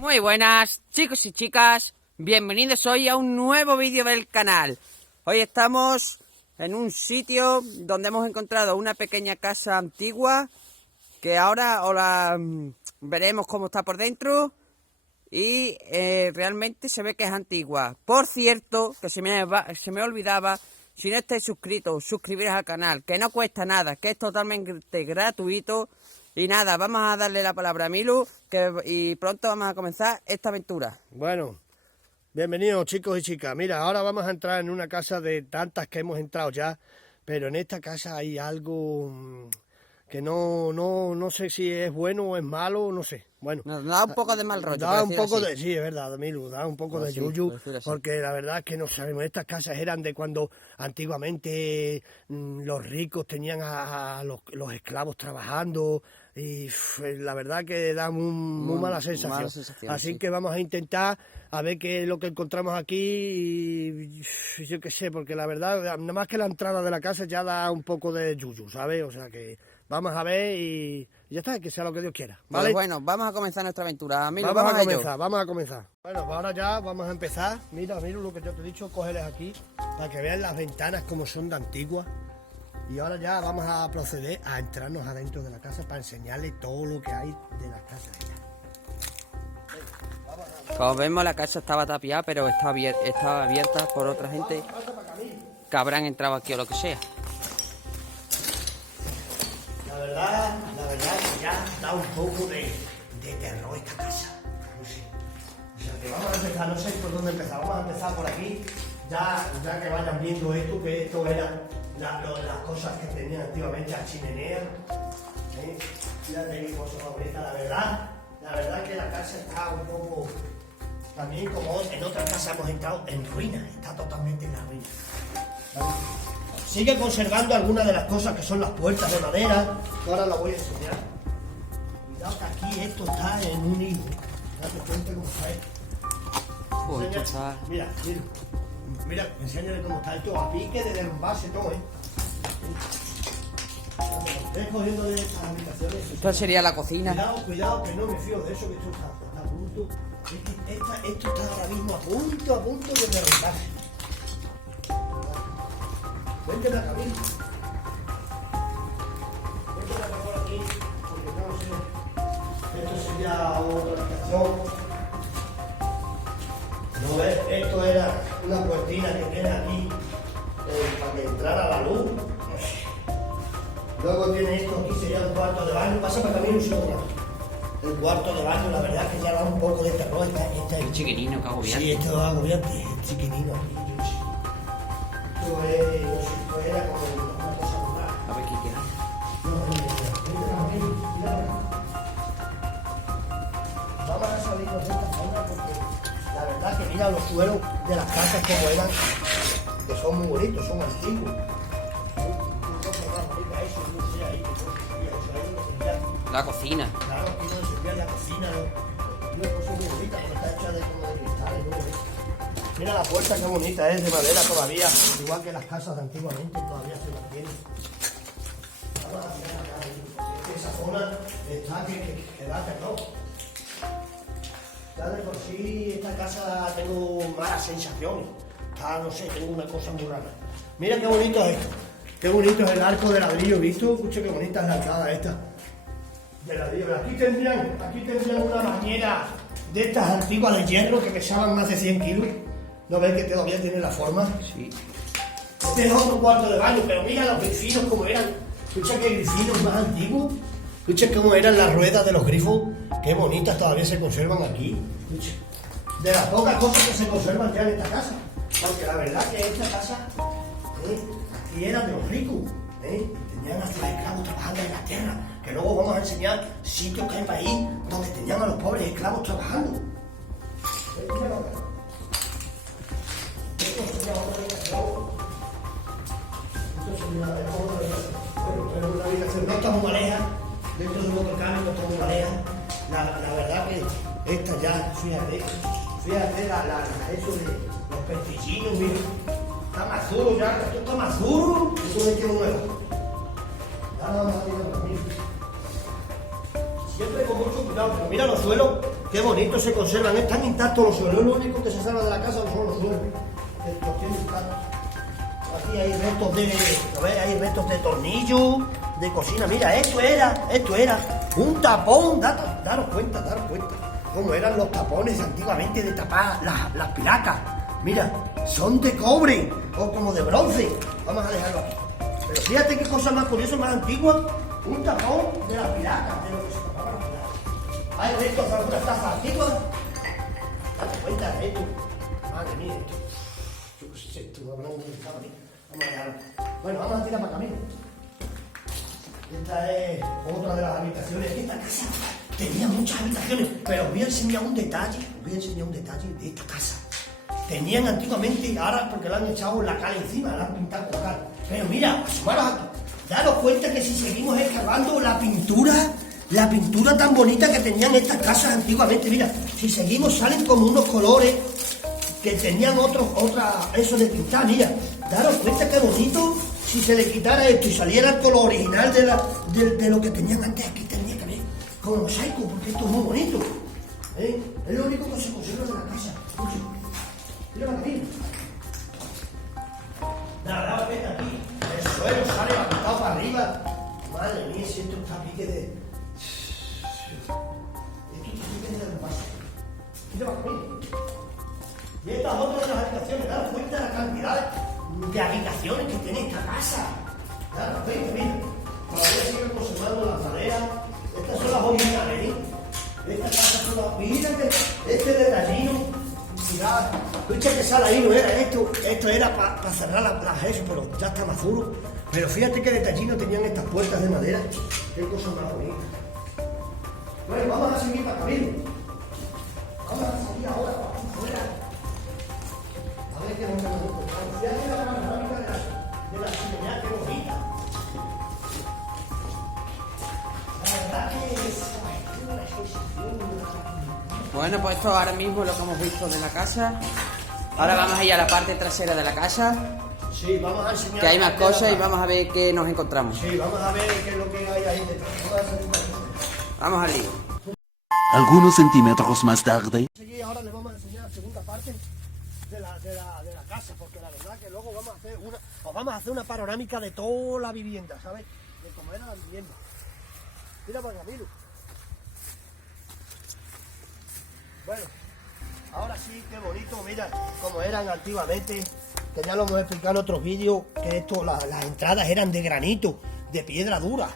Muy buenas chicos y chicas, bienvenidos hoy a un nuevo vídeo del canal. Hoy estamos en un sitio donde hemos encontrado una pequeña casa antigua que ahora veremos cómo está por dentro y realmente se ve que es antigua. Por cierto, que se me olvidaba, si no estáis suscritos, suscribiros al canal, que no cuesta nada, que es totalmente gratuito. Y nada, vamos a darle la palabra a Milu y pronto vamos a comenzar esta aventura. Bueno, bienvenidos chicos y chicas. Mira, ahora vamos a entrar en una casa de tantas que hemos entrado ya, pero en esta casa hay algo que no sé si es bueno o es malo, no sé. Bueno, nos da un poco de mal rollo. Da un poco de, sí, es verdad, Milu, da un poco de yuyu, porque la verdad es que no sabemos. Estas casas eran de cuando antiguamente los ricos tenían a los esclavos trabajando y la verdad que da muy mala sensación. Así que vamos a intentar a ver qué es lo que encontramos aquí y yo qué sé, porque la verdad, nada más que la entrada de la casa ya da un poco de yuyu, ¿sabes? O sea que vamos a ver y ya está, que sea lo que Dios quiera, ¿vale? Pues bueno, vamos a comenzar nuestra aventura. Amigo, vamos a comenzar. Bueno, pues ahora ya vamos a empezar. Mira lo que yo te he dicho, cógeles aquí para que vean las ventanas como son de antiguas. Y ahora ya vamos a proceder a entrarnos adentro de la casa para enseñarles todo lo que hay de la casa. Como vemos, la casa estaba tapiada, pero estaba abierta por otra gente que habrán entrado aquí o lo que sea. La verdad que ya da un poco de terror esta casa. No sé. O sea que vamos a empezar, no sé por dónde empezar. Vamos a empezar por aquí. Ya que vayan viendo esto, que esto eran las cosas que tenían antiguamente la chimenea. Fíjate qué cosa favorita. La verdad que la casa está un poco, también como en otras casas hemos entrado, en ruinas. Está totalmente en la ruina. ¿Vale? Sigue conservando algunas de las cosas que son las puertas de madera, que ahora las voy a enseñar. Cuidado que aquí esto está en un hilo. Date cuenta cómo está esto. Mira, enséñale cómo está esto a pique de derrumbarse todo, Estoy cogiendo de estas habitaciones. Esto sería la cocina. Cuidado, que no me fío de eso, que esto está a punto. Esto está ahora mismo a punto de derrumbarse. Vente la cabina. Vente por aquí, porque no sé. Esto sería otra habitación. ¿No ves? Esto era una puertina que tiene aquí para que entrara la luz. Luego tiene esto aquí, sería un cuarto de baño. Pasa para también un segundo. El cuarto de baño, la verdad que ya da un poco de terror. Es chiquinino, que agobiante. Sí, esto es agobiante, es chiquinino aquí. Esto era como una cosa rara. A ver qué queda. Vamos a salirnos de esta zona porque la verdad que mira los suelos de las casas como eran, que son muy bonitos, son antiguos. La cocina. Claro, aquí no se veía la cocina, una cosa muy bonita, que está hecha como de cristales, muy bonita. Mira la puerta, qué bonita es, de madera todavía, igual que las casas de antiguamente, todavía se mantienen. Vamos a mirar acá, esa zona está que da terror. Ya de por sí, esta casa tengo malas sensaciones. No sé, tengo una cosa muy rara. Mira qué bonito es esto. Qué bonito es el arco de ladrillo, ¿visto? Escucha qué bonita es la arcada esta. De ladrillo. Aquí tendrían una bañera de estas antiguas de hierro que pesaban más de 100 kilos. ¿No ves que todavía tiene la forma? Sí. Este es otro cuarto de baño, pero mira los grifinos como eran. Escucha qué grifinos más antiguos. Escucha cómo eran las ruedas de los grifos. Qué bonitas todavía se conservan aquí. Escucha. De las pocas cosas que se conservan ya en esta casa. Porque la verdad que esta casa aquí era de los ricos. Tenían a sus esclavos trabajando en la tierra. Que luego vamos a enseñar sitios que hay para ir donde tenían a los pobres esclavos trabajando. Una habitación no está muy aleja, dentro de un otro cambio no está muy aleja. La verdad que esta ya, fíjate eso de los pestillinos, mira, está más duro ya, esto está más duro, esto es que nuevo. Ahora vamos a tirar por mí. Siempre con mucho cuidado, pero mira los suelos, qué bonitos se conservan, están intactos los suelos, lo único que se salva de la casa son los suelos, los tiene intactos. Aquí hay restos de, ¿no ves? Hay restos de tornillos, de cocina, mira, esto era un tapón, daros cuenta, cómo eran los tapones antiguamente de tapar las piracas, mira, son de cobre, o como de bronce, vamos a dejarlo aquí. Pero fíjate qué cosa más curiosa, más antigua, un tapón de las piracas, de lo que se tapaba las piracas. Hay restos de algunas tazas antiguas. Date cuenta de esto. Madre mía, esto. Yo qué sé, esto hablando de esta manera. Vamos a dejarlo. Bueno, vamos a tirar para camino. Esta es otra de las habitaciones. Esta casa tenía muchas habitaciones, pero os voy a enseñar un detalle. De esta casa. Tenían antiguamente, ahora porque le han echado la cal encima, la han pintado con cal. Pero mira, asomaros aquí. Daros cuenta que si seguimos escarbando la pintura tan bonita que tenían estas casas antiguamente, mira, si seguimos salen como unos colores que tenían eso de pintar, mira, daros cuenta qué bonito, si se le quitara esto y saliera el color original de lo que tenían antes, aquí tendría que ver como mosaico, porque esto es muy bonito, ¿eh? Es lo único que se conserva de la casa. Mira para aquí. Daros cuenta aquí. El suelo sale levantado para arriba. Madre mía, si esto está pique de... Esto está pique de la base. Mira para mí. Y esta es otra de las habitaciones. Daros cuenta de la cantidad de habitaciones que tiene esta casa. Daros cuenta, mira. Todavía siguen conservando las maderas. Estas son las originales, ¿eh? Estas casas son las... Mira que este detallino. Mirad, escucha que sale ahí, no era esto era para cerrar las eso, pero ya está más duro. Pero fíjate que detallino tenían estas puertas de madera, qué cosa más bonita. Bueno, vamos a seguir para camino. Vamos a salir ahora para afuera. A ver qué nos encontramos. Fíjate la panorámica de la chimenea, qué bonita. La verdad que es una exposición. Bueno, pues esto ahora mismo lo que hemos visto de la casa. Ahora vamos a ir a la parte trasera de la casa, Sí, vamos a enseñar. que hay más cosas y vamos a ver qué nos encontramos. Sí, vamos a ver qué es lo que hay ahí detrás. Vamos al lío. Algunos centímetros más tarde. Sí, ahora les vamos a enseñar la segunda parte de la casa, porque la verdad que luego vamos a hacer una panorámica de toda la vivienda, ¿sabes? De cómo era la vivienda. Mira para Camilo. Bueno, ahora sí, qué bonito, mira cómo eran antiguamente, que ya lo hemos explicado en otros vídeos, que las entradas eran de granito, de piedra dura.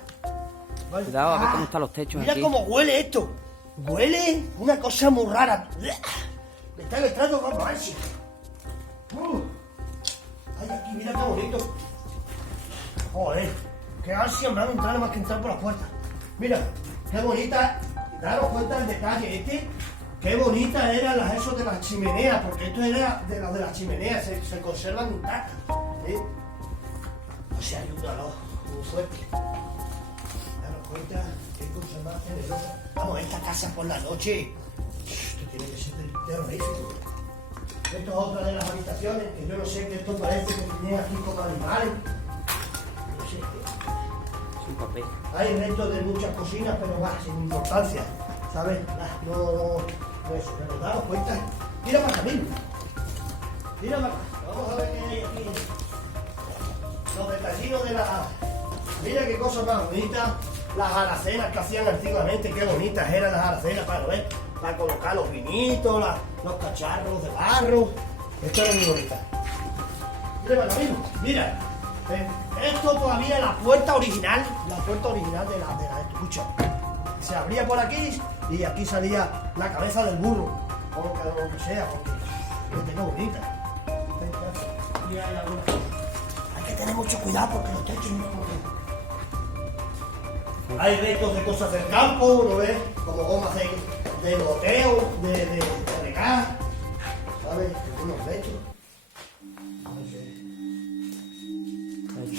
Vale. Cuidado, a ver cómo están los techos Mira aquí. cómo huele esto, huele una cosa muy rara. Me está entrando como ansia. Ay, aquí, mira qué bonito. Joder, qué ansia me han entrado más que entrar por la puerta. Mira, qué bonita, daros cuenta del detalle qué bonita eran eso de las chimeneas, porque esto era de las chimeneas, se conservan intactas, ¿eh? O sea, hay un olor muy fuerte. Daros cuenta, qué cosa más generosa. Vamos, esta casa por la noche, esto tiene que ser terrorífico. Esto es otra de las habitaciones, que yo no sé, que esto parece que tenía aquí como animales. No sé qué. Es un papel. Hay restos de muchas cocinas, pero va, sin importancia, ¿sabes? No eso, pero daros cuenta. Mira para camino. Mira para acá. Vamos a ver qué hay aquí. Los detallitos de la... Mira qué cosa más bonita. Las alacenas que hacían antiguamente, qué bonitas eran las alacenas para colocar los vinitos, los cacharros de barro. Esto era muy bonita. Mira para camino. Mira. Esto todavía es la puerta original de la escucha. Se abría por aquí y aquí salía la cabeza del burro, o lo que sea, porque es bonita. Hay que tener mucho cuidado porque los techos no son. Hay restos de cosas del campo, ¿no ves? Como gomas de goteo, de regar, ¿sabes? Algunos techos.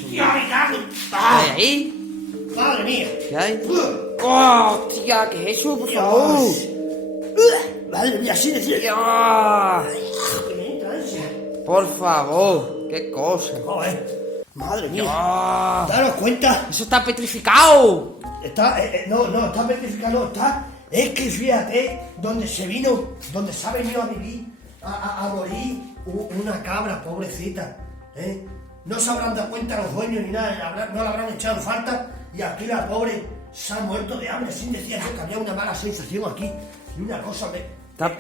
¡Tía, me cago! ¿Qué hay ahí? ¡Madre mía! ¿Qué hay? ¡Oh, tía! ¿Qué es eso, por favor? Madre mía, así decía. Dios, Que me entra ansia. por favor, qué cosa. Joder, madre mía. Dios, Daros cuenta. eso está petrificado. Está, no, está petrificado, no, está. Es que fíjate, donde se ha venido a vivir, a morir una cabra, pobrecita, ¿eh? No se habrán dado cuenta los dueños ni nada, no la habrán echado en falta, y aquí la pobre se ha muerto de hambre, sin decir yo que había una mala sensación aquí, y una cosa me... Está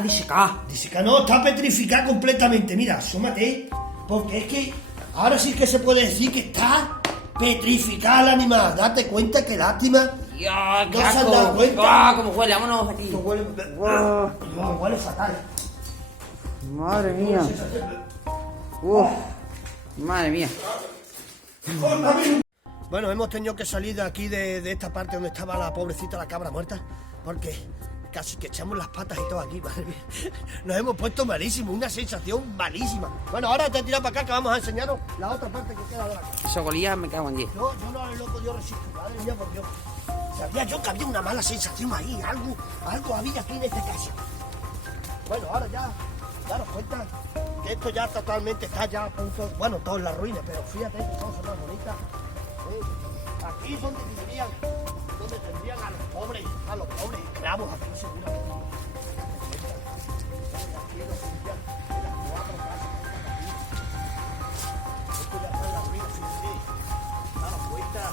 disecada. Disecada, no, está petrificada completamente, mira, asómate, porque es que ahora sí que se puede decir que está petrificada el animal, date cuenta, que lástima. Dios, ¿No se han dado cuenta? cómo huele, vámonos aquí. Esto huele, huele fatal. Madre mía. Uf, madre mía. Bueno, hemos tenido que salir de aquí, de esta parte donde estaba la pobrecita, la cabra muerta, porque casi que echamos las patas y todo aquí, madre mía. Nos hemos puesto malísimo, una sensación malísima. Bueno, ahora te tiras para acá que vamos a enseñaros la otra parte que queda de la casa. Eso golía, me cago en 10. Yo no lo he podido resistir, madre mía, por Dios. Sabía yo que había una mala sensación ahí, algo había aquí en esta casa. Bueno, ahora ya daros cuenta que esto ya totalmente está ya a punto, bueno, todo en la ruina, pero fíjate que cosas más bonitas. Aquí es donde tendrían a los pobres esclavos, aquí seguramente. Aquí los tendrían en las 4 casas. Esto ya está en la ruina, fíjate. Daros cuenta.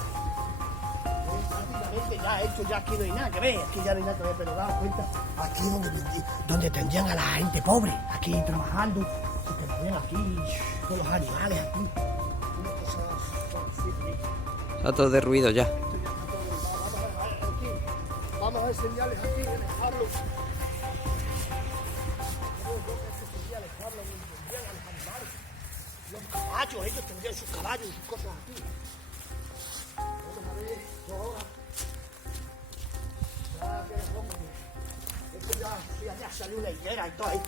Prácticamente ya esto, ya aquí no hay nada que ver, aquí ya no hay nada que ver, pero daros cuenta, aquí es donde tendrían a la gente pobre, aquí trabajando, que tendrían aquí con los animales aquí, una cosa Está todo derruido ya. Vamos a enseñarles aquí en el Harlow. Los caballos, ellos tendrían sus caballos y sus cosas aquí. Vamos a ver esto ahora. Esto ya salió una higuera y todo ahí.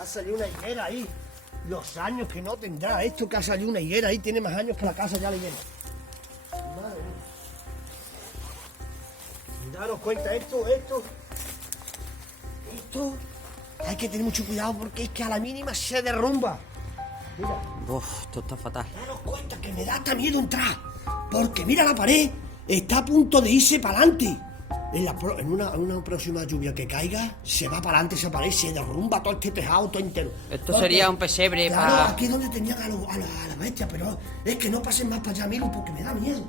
Ha salido una higuera ahí. Los años que no tendrá esto, que ha salido una higuera ahí, tiene más años que la casa ya la higuera. Madre mía. Daros cuenta, esto, hay que tener mucho cuidado porque es que a la mínima se derrumba. Mira. Uf, esto está fatal. Daros cuenta que me da hasta miedo entrar, porque mira la pared, está a punto de irse para adelante. En una próxima lluvia que caiga, se va para adelante esa pared, se derrumba todo este tejado, todo entero. Esto sería un pesebre claro, para... aquí es donde tenían a las bestias, pero es que no pasen más para allá, amigo, porque me da miedo.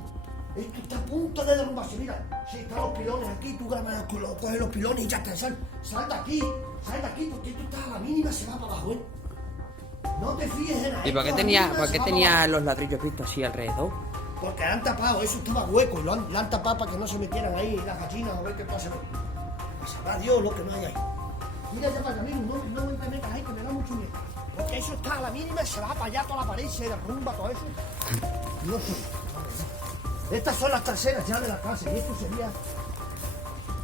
Esto está a punto de derrumbarse, mira. Si están los pilones aquí, tú coges los pilones y ya está, sal de aquí, porque esto está a la mínima, se va para abajo, ¿eh? No te fíes en ahí. ¿Y por qué tenía los ladrillos vistos así alrededor? Porque han tapado, eso estaba hueco, y lo han tapado para que no se metieran ahí las gallinas a ver qué pasa. A saber Dios lo que no hay ahí. Mira ya para allá, amigo, no me metas ahí, que me da mucho miedo. Porque eso está a la mínima, se va para allá toda la pared, se derrumba todo eso. No sé. Estas son las traseras ya de la casa, y esto sería,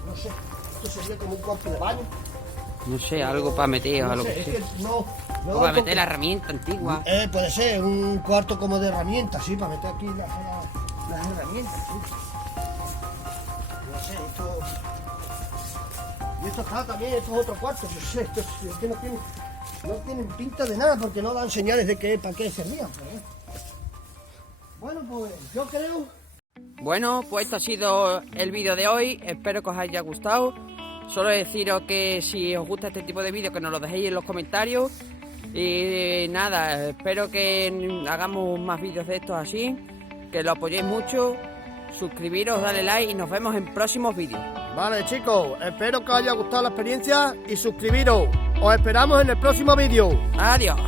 no sé, esto sería como un cuarto de baño. No sé, algo para meter o No algo sé, que es sea. que no O para meter la herramienta antigua. puede ser un cuarto como de herramientas, sí, para meter aquí las herramientas, sí. No sé, esto... Y esto está también, esto es otro cuarto, no sé, esto es que no tienen pinta de nada porque no dan señales de que para qué servían. Pero... Bueno, pues yo creo... Bueno, pues esto ha sido el vídeo de hoy. Espero que os haya gustado. Solo deciros que si os gusta este tipo de vídeos, que nos lo dejéis en los comentarios. Y nada, espero que hagamos más vídeos de estos así. Que lo apoyéis mucho. Suscribiros, dale like y nos vemos en próximos vídeos. Vale, chicos, espero que os haya gustado la experiencia y suscribiros. Os esperamos en el próximo vídeo. Adiós.